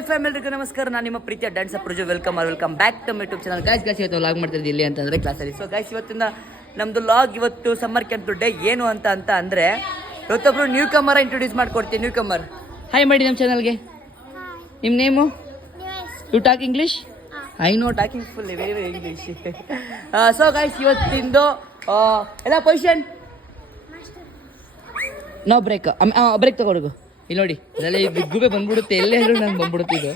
FM ಎಲ್ರಿಗೂ ನಮಸ್ಕಾರ. ನಾನು ನಿಮ್ಮ ಪ್ರೀತಿಯ dance Praju. Welcome back to my YouTube channel. Guys ಇವತ್ತು ಲಾಗ್ ಮಾಡ್ತಿದ್ದೆ ಇಲ್ಲಿ ಅಂತಂದರೆ ಕ್ಲಾಸಲ್ಲಿ. ಸೊ ಗೈಸ್ ಇವತ್ತಿನ ನಮ್ಮದು ಲಾಗ್ ಇವತ್ತು ಸಮ್ಮರ್ ಕ್ಯಾಂಪ್ ಡೇ ಏನು ಅಂತ ಅಂದರೆ ಇವತ್ತೊಬ್ರು ನ್ಯೂ ಕಮರ್ ಇಂಟ್ರೊಡ್ಯೂಸ್ ಮಾಡ್ಕೊಡ್ತೀನಿ. ನ್ಯೂ ಕಮರ್ ಹಾಯ್ ಮಾಡಿ ನಮ್ಮ ಚಾನಲ್ಗೆ. ನಿಮ್ಮ name? You talk English? I no talking full very very English. So guys ಇವತ್ತಿಂದು ಎಲ್ಲ ಪೊಸಿಷನ್ ನೋ ಬ್ರೇಕ್ ಬ್ರೇಕ್ ತಗೊಳ್ಗು. ಇಲ್ಲಿ ನೋಡಿ ಅದೆಲ್ಲ ಈ ಬಿಗ್ಗುಬೆ ಬಂದ್ಬಿಡುತ್ತೆ, ಎಲ್ಲೇ ಹೇಳು ನಂಗೆ ಬಂದ್ಬಿಡುತ್ತೆ ಇದು.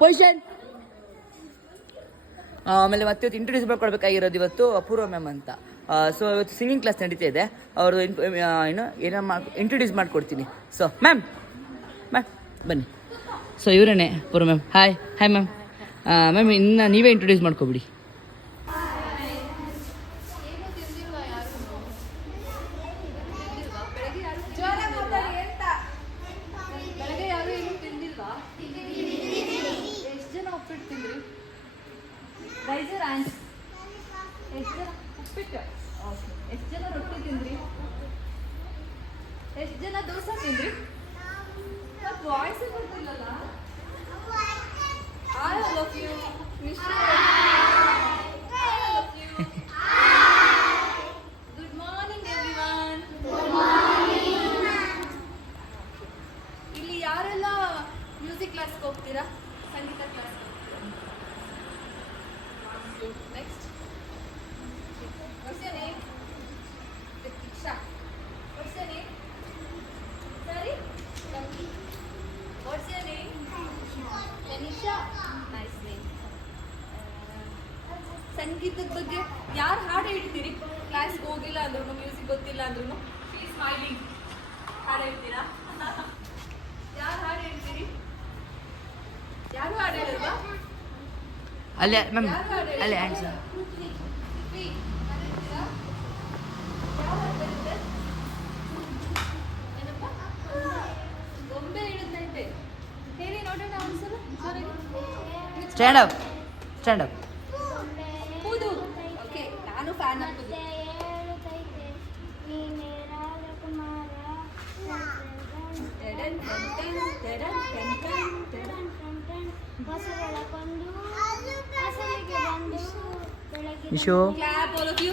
ಪೊಸಿಷನ್. ಆಮೇಲೆ ಮತ್ತೆ ಇವತ್ತು ಇಂಟ್ರೊಡ್ಯೂಸ್ ಮಾಡ್ಕೊಡ್ಬೇಕಾಗಿರೋದು ಇವತ್ತು ಅಪೂರ್ವ ಮ್ಯಾಮ್ ಅಂತ. ಸೊ ಇವತ್ತು ಸಿಂಗಿಂಗ್ ಕ್ಲಾಸ್ ನಡೀತಾ ಇದೆ. ಅವರು ಏನೋ ಇಂಟ್ರೊಡ್ಯೂಸ್ ಮಾಡಿಕೊಡ್ತೀನಿ. ಸೊ ಮ್ಯಾಮ್ ಬನ್ನಿ. ಸೊ ಇವರೇನೆ ಅಪೂರ್ವ ಮ್ಯಾಮ್. Hi ma'am. ಮ್ಯಾಮ್ ಇನ್ನು ನೀವೇ ಇಂಟ್ರೊಡ್ಯೂಸ್ ಮಾಡ್ಕೊಬಿಡಿ. ಎಷ್ಟು ಜನ ರೊಟ್ಟಿ ತಿಂದ್ರಿ? ಎಷ್ಟು ಜನ ದೋಸೆ ತಿಂದ್ರಿ? ಮತ್ತೆ voice ಗೊತ್ತಿಲ್ಲಲ್ಲ. I love you, Mister. I love you. Good morning everyone. Good morning. ಇಲ್ಲಿ ಯಾರೆಲ್ಲ ಮ್ಯೂಸಿಕ್ ಕ್ಲಾಸ್ಗೆ ಹೋಗ್ತೀರಾ? ಸಂಗೀತ class. Next. What's your name? Diksha. What's your name? Sorry? Lucky. What's your name? Tanisha. Nice name. ಸಂಗೀತದ ಬಗ್ಗೆ ಯಾರು ಹಾಡು ಹೇಳ್ತೀರಿ? ಕ್ಲಾಸ್ಗೆ ಹೋಗಿಲ್ಲ ಅಂದ್ರೂ, ಮ್ಯೂಸಿಕ್ ಗೊತ್ತಿಲ್ಲ ಅಂದ್ರೂ ಸ್ಮೈಲಿಂಗ್ ಹಾಡು ಹೇಳ್ತೀರಾ? ಯಾರು ಹಾಡು ಹೇಳ್ತೀರಿ? ಯಾರು ಹಾಡು ಹೇಳಲ್ವಾ? ಅಲ್ಲೇ ಮ್ಯಾಮ್ ಅಲ್ಲೇ ಆನ್ಸರ್. Stand up. ಹೌದು. ಓಕೆ, ನಾನು ಫ್ಯಾನ್ ಆಗ್ತದೆ. Vishu clap all of you.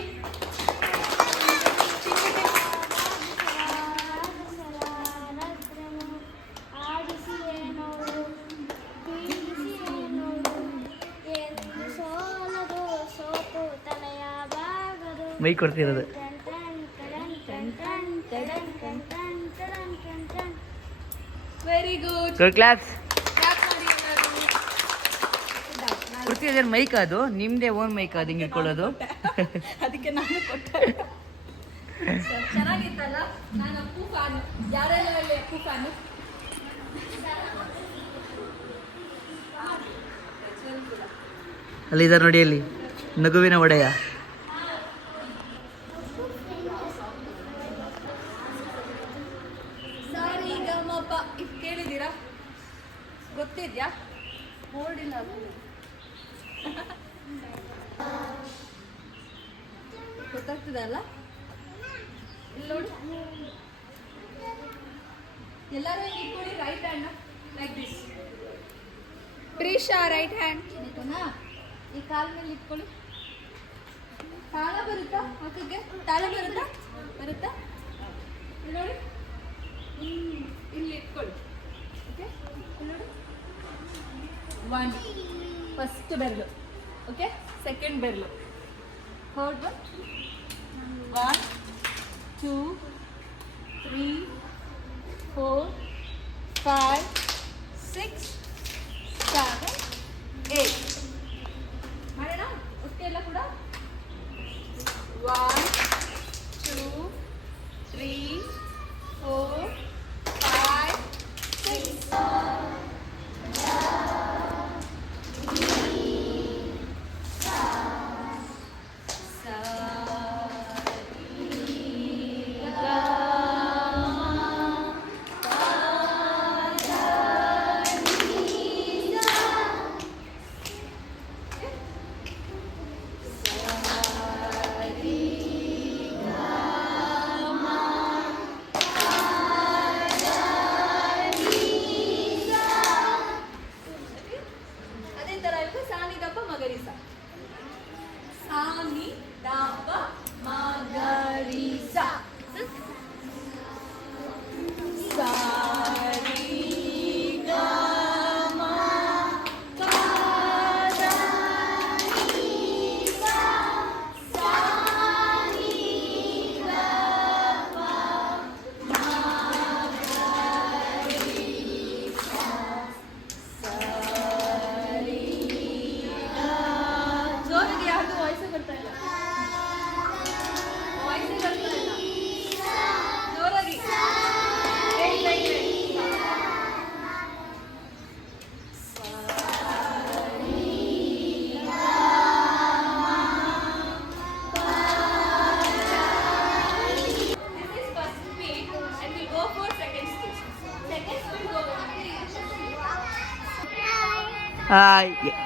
ಮೈ ಕೊಡ್ತಿರೋದು. Very good. Good claps. Clap ಮಾಡಿ ಎಲ್ಲರೂ. ಕೊಡ್ತಿದ್ರೆ ಮೈಕ್ ಅದು ನಿಮ್ದೇ ಓನ್ ಮೈಕ್ ಅದು ಹಿಂಗೆ ಇಟ್ಕೊಳ್ಳೋದು. ಅದಕ್ಕೆ ನಾನು ಕೊಟ್ಟೆ. ಚೆನ್ನಾಗಿತ್ತಲ್ಲ? ನಾನು ಅಪ್ಪು ಫ್ಯಾನು. ಯಾರೆಲ್ಲ ಇಲ್ಲಿ ಅಪ್ಪು ಫ್ಯಾನು? ಅಲ್ಲಿ ಇದ್ದಾರೆ ನೋಡಿ, ಅಲ್ಲಿ ನಗುವಿನ ಒಡೆಯ. ಸಾರಿ ಗಮಪ ಇದು ಕೇಳಿದ್ದೀರಾ? ಗೊತ್ತಿದ್ಯಾ? ನೋಡಿಲ್ಲ. ಗೊತ್ತಾಗ್ತದಲ್ಲ? ಇಲ್ಲಿ ನೋಡಿ, ಎಲ್ಲರೂ ಇಟ್ಕೊಳ್ಳಿ. Right hand like this. Preesha right hand ಆಯ್ತನಾ? ಈ ಕಾಲ ಮೇಲೆ ಇಟ್ಕೊಳ್ಳಿ. ತಾಳ ಬರುತ್ತಾ? ಮಕ್ಕಳಿಗೆ ತಾಳ ಬರುತ್ತಾ? ಇಲ್ಲಿ ನೋಡಿ, ಇಲ್ಲಿ ಇಟ್ಕೊಳ್ಳಿ. ಓಕೆ, ನೋಡಿ. 1 ಫಸ್ಟ್ ಬೆರಳು. ಓಕೆ, ಸೆಕೆಂಡ್ ಬೆರಳು. Third one. 1 2 3 4 5 6 7 8 ಮಾಡೋಣ ಒಟ್ಟು ಎಲ್ಲ ಕೂಡ. 1 2 3 4 5 6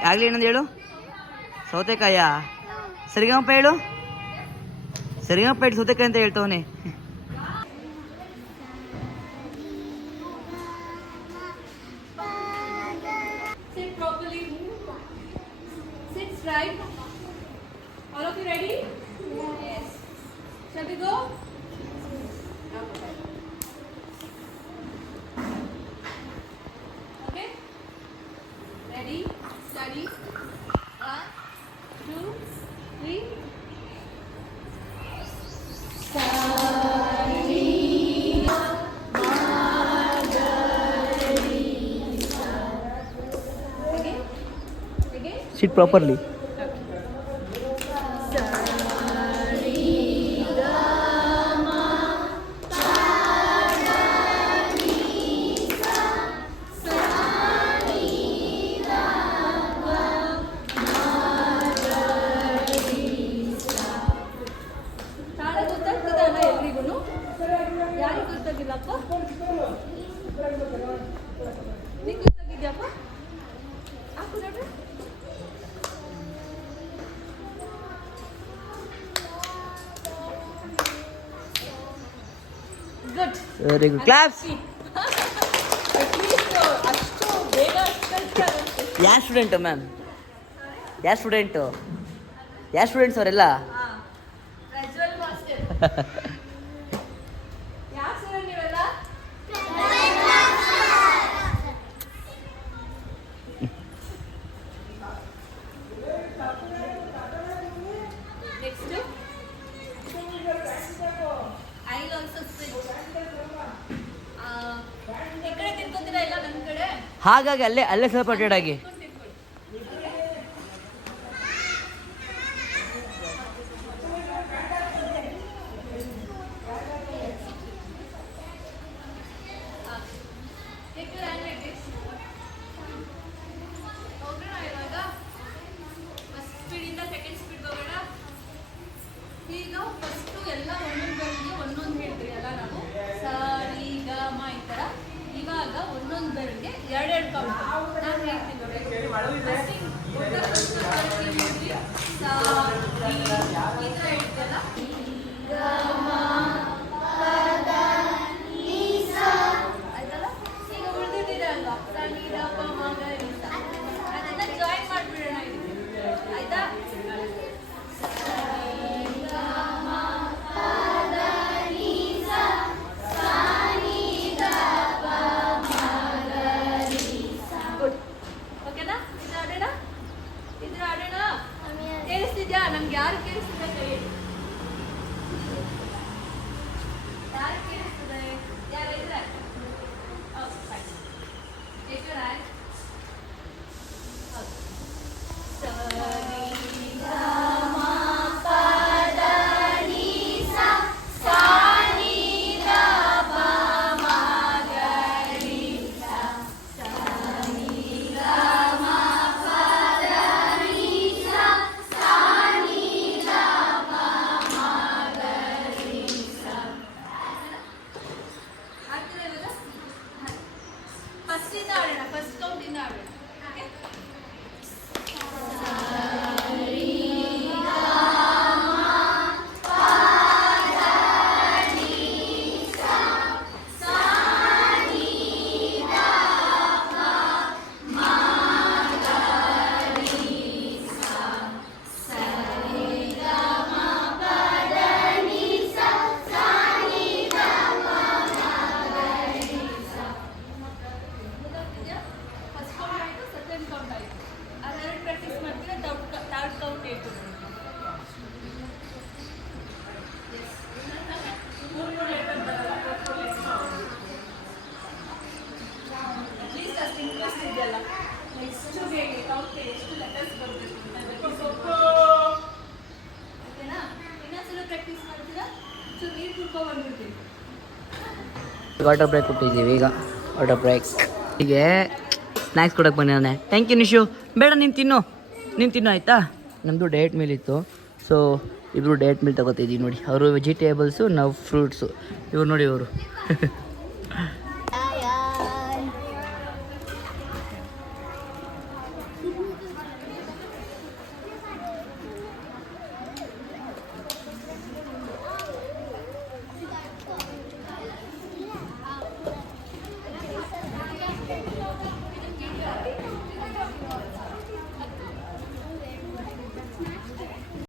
ಆಗಲಿ ಏನಂದು ಹೇಳು. ಸೌತೆಕಾಯ ಸರಿಗಮಪ ಹೇಳು. ಸರಿಗಮಪ ಹೇಳಿ ಸೌತೆಕಾಯಿ ಅಂತ ಹೇಳ್ತವನೆ. Sit properly. Sit straight. All of you ready? Yes. Shall we go? Okay. Ready? Steady. 1, 2, 3. Sit properly. ತಾಳ ಗೊತ್ತಾಗ್ತದಲ್ಲ ಎಲ್ರಿಗೂ? ಯಾರಿಗೆ ಗೊತ್ತಾಗಿಲ್ಲಪ್ಪ? ನಿಂಗೆ ಗೊತ್ತಾಗಿದ್ಯಪ್ಪ? ಹಾಕು ನೋಡ್ರಿ. Good. Very good. Claps. At least ಅಷ್ಟು ಬೇಗ ಅಷ್ಟು ಕಲ್ತ್ಯಾರಂತೆ. ಯಾವ ಸ್ಟೂಡೆಂಟು ಮ್ಯಾಮ್? ಯಾವ ಸ್ಟೂಡೆಂಟು? ಯಾವ ಸ್ಟೂಡೆಂಟ್ಸ್ ಅವರೆಲ್ಲ? ಪ್ರಜ್ವಲ್ ಮಾಸ್ಟರ್. ಯಾವ ಸರ್ ನೀವೆಲ್ಲ? Next I also switch. ಈ ಕಡೆ ತಿನ್ಕೊಂತೀರಾ ಇಲ್ಲ ನನ್ನ ಕಡೆ? ಹಾಗಾಗಿ ಅಲ್ಲೇ ಸ್ವಲ್ಪ ಅಡ್ಡಾಗಿ. ಈಗ ಫಸ್ಟು ಎಲ್ಲ ಒಂದೊಂದು ಒಂದೊಂದು ಹೇಳ್ತೀವಿ ಅಲ್ಲ ನಾವು ಸ ರಿ ಗ ಮ ಈ ಥರ. ಇವಾಗ ಒಂದೊಂದು ಬೆರಳಿಗೆ ಎರಡೆರಡು ಕೌಂಟ್ ನಾನು ಹೇಳ್ತೀನಿ ನೋಡಿ. ಫಸ್ಟಿಗೆ ಸ ರಿ ಈ ಥರ ಹೇಳ್ತೀಯಲ್ಲ. ಆಯ್ತಲ್ಲ? ಈಗ ಉಳಿದಿದ್ದೀರ ಅಲ್ವಾ ಸ ನಿ ದ ಪ ಮ ಗ ರಿ ಸ. ಅದನ್ನ ಜಾಯಿನ್ ಮಾಡಿಬಿಡೋಣ ಇದಕ್ಕೆ. ಆಯ್ತಾ? ಓಕೆನಾ? ಇದ್ರ ಆಡೋಣ. ಕೇಳಿಸ್ತಿದ್ಯಾ? ನಮ್ಗೆ ಯಾರು ಕೇಳಿಸ್ತಿದೆ ಕೈ? ಯಾರು ಕೇಳಿಸ್ತದೆ? ಯಾರು ಇದ್ರೆ? ಫಸ್ಟ್ ಇಂದ ಆಡೋಣ. ಫಸ್ಟ್ ಕೌಂಟ್ ಇಂದ ಆಡೋಣ. ಓಕೆ? ಫಸ್ಟ್ ಕೌಂಟ್ ಆಯಿತು, ಸೆಕೆಂಡ್ ಕೌಂಟ್ ಆಯಿತು. ಅದೆರಡು ಪ್ರಾಕ್ಟೀಸ್ ಮಾಡ್ತೀರಾ. ಥರ್ಡ್ ಕೌಂಟ್ ಹೇಳ್ತು. ಅಟ್ಲೀಸ್ಟ್ ಅಷ್ಟು ಇಂಟ್ರೆಸ್ಟ್ ಇದೆಯಲ್ಲ. ನೆಕ್ಸ್ಟ್ ಹೇಗೆ ಕೌಂಟ್ ಎಷ್ಟು ಲೆಟರ್ಸ್ ಬರಬೇಕು ಅಂತ ಓಕೆನಾ? ಇನ್ನೊಂದ್ಸಲ ಪ್ರಾಕ್ಟೀಸ್ ಮಾಡ್ತೀರಾ? ಚೂರು ನೀರು ಕುಡ್ಕೊಂಡು ಬಂದ್ಬಿಡ್ತೀವಿ. ವಾಟರ್ ಬ್ರೇಕ್ ಕೊಟ್ಟಿದ್ದೀವಿ ಈಗ. Water break. ಹೀಗೆ ಸ್ನ್ಯಾಕ್ಸ್ ಕೊಡೋಕೆ ಬಂದಿದ್ದಾನೆ. Thank you Nishu. ಬೇಡ ನೀನು ತಿನ್ನು ಆಯಿತಾ? ನಮ್ಮದು ಡಯಟ್ ಮೀಲ್ ಇತ್ತು. ಸೊ ಇಬ್ಬರು ಡಯಟ್ ಮೀಲ್ ತೊಗೋತಿದ್ದೀವಿ ನೋಡಿ. ಅವರು ವೆಜಿಟೇಬಲ್ಸು ನಾವು ಫ್ರೂಟ್ಸು. ಇವ್ರು ನೋಡಿ ಇವರು